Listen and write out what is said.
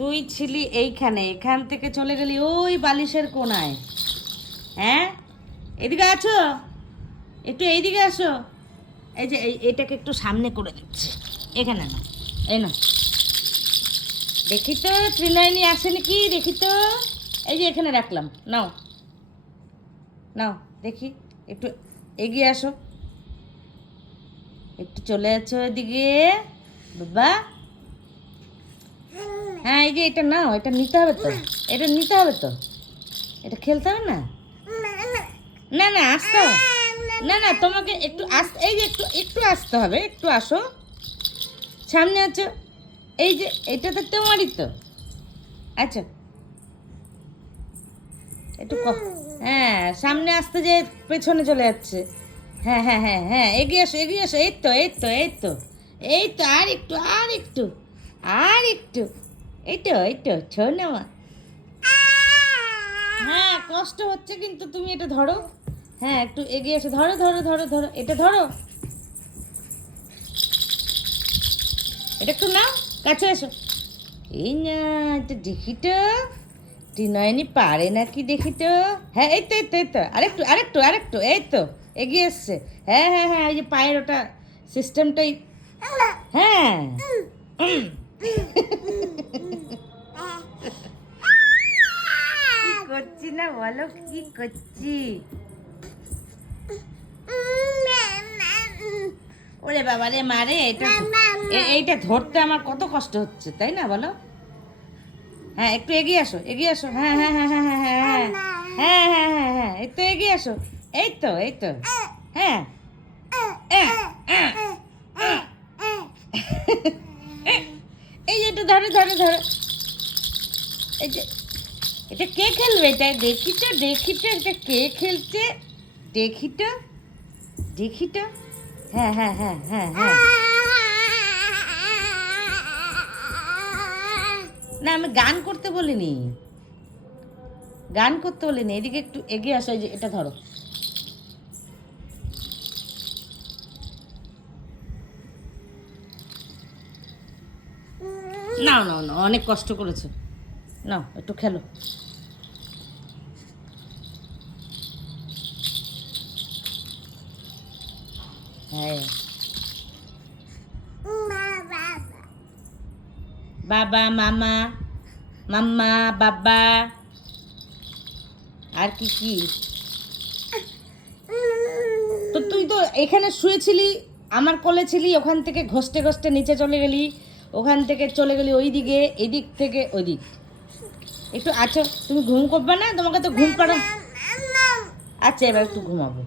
তুই ছিলি এইখানে, এখান থেকে চলে গেলি ওই বালিশের কোনায়। হ্যাঁ, এদিকে আছো, একটু এইদিকে আসো। এই যে এটাকে একটু সামনে করে দিচ্ছি, এখানে না, এই না, দেখি তো ত্রিনয়নী আসে নাকি, দেখি তো। এই যে এখানে রাখলাম, নাও নাও, দেখি একটু এগিয়ে আসো, একটু চলে আছো এদিকে বাবা। হ্যাঁ, এই যে এটা নাও, এটা নিতে হবে তো, এটা নিতে হবে তো, এটা খেলতে হবে না। না না, আসতে হবে না, না তোমাকে একটু আসতে, এই যে একটু একটু আসতে হবে, একটু আসো, সামনে আছো। এই যে এটা তো তোমারই তো। আচ্ছা, একটু হ্যাঁ, সামনে আসতে যে পেছনে চলে যাচ্ছে। হ্যাঁ হ্যাঁ হ্যাঁ হ্যাঁ, এগিয়ে আসো, এগিয়ে আসো, এই তো এই তো এই তো এই তো, আর একটু আর একটু আর একটু, এই তো এই তো, ছো নেওয়া। হ্যাঁ, কষ্ট হচ্ছে কিন্তু তুমি এটা ধরো। হ্যাঁ, একটু এগিয়ে এসে ধরো ধরো ধরো ধরো, এটা ধরো, এটা একটু নাও, কাছে এসো। এই না, এটা দেখি তো ত্রিনয়নী পারে নাকি, দেখি তো। হ্যাঁ, এই তো এই তো এই তো, আরেকটু আরেকটু আরেকটু, এই তো এগিয়ে এসছে। হ্যাঁ হ্যাঁ হ্যাঁ, ওই যে পায়ের ওটা সিস্টেমটাই। হ্যাঁ, কি করছি না বলো, কি করছি। ওরে বাবা রে মারে, এটা এইটা ধরতে আমার কত কষ্ট হচ্ছে, তাই না বলো। হ্যাঁ, একটু এগিয়ে আসো, এগিয়ে আসো। হ্যাঁ হ্যাঁ হ্যাঁ হ্যাঁ হ্যাঁ হ্যাঁ হ্যাঁ হ্যাঁ হ্যাঁ হ্যাঁ, এই তো এগিয়ে আসো, এই তো এই তো। হ্যাঁ, এই যে এটা ধরো ধরো ধরো, এই যে এটা কে খেলবে, এটা দেখি তো দেখি তো, এটা কে খেলছে, দেখি তো দেখি তো। হ্যাঁ হ্যাঁ হ্যাঁ হ্যাঁ হ্যাঁ, না আমি গান করতে বলিনি, গান করতে বলিনি, এদিকে একটু এগিয়ে আসো, এই যে এটা ধরো। নাও নাও নাও, অনেক কষ্ট করেছো, নাও একটু খেলো। হ্যাঁ, বাবা মামা, মাম্মা বাবা, আর কি কি। তো তুই তো এখানে শুয়েছিলি, আমার কোলে ছিলি, ওখান থেকে ঘষতে ঘষতে নিচে চলে গেলি, ওখান থেকে চলে গেলি ওই দিকে, এদিক থেকে ওই দিক। একটু আছো, তুমি ঘুম করবে না, তোমাকে তো ঘুম পাড়া। আচ্ছা, এবার একটু ঘুমাবো।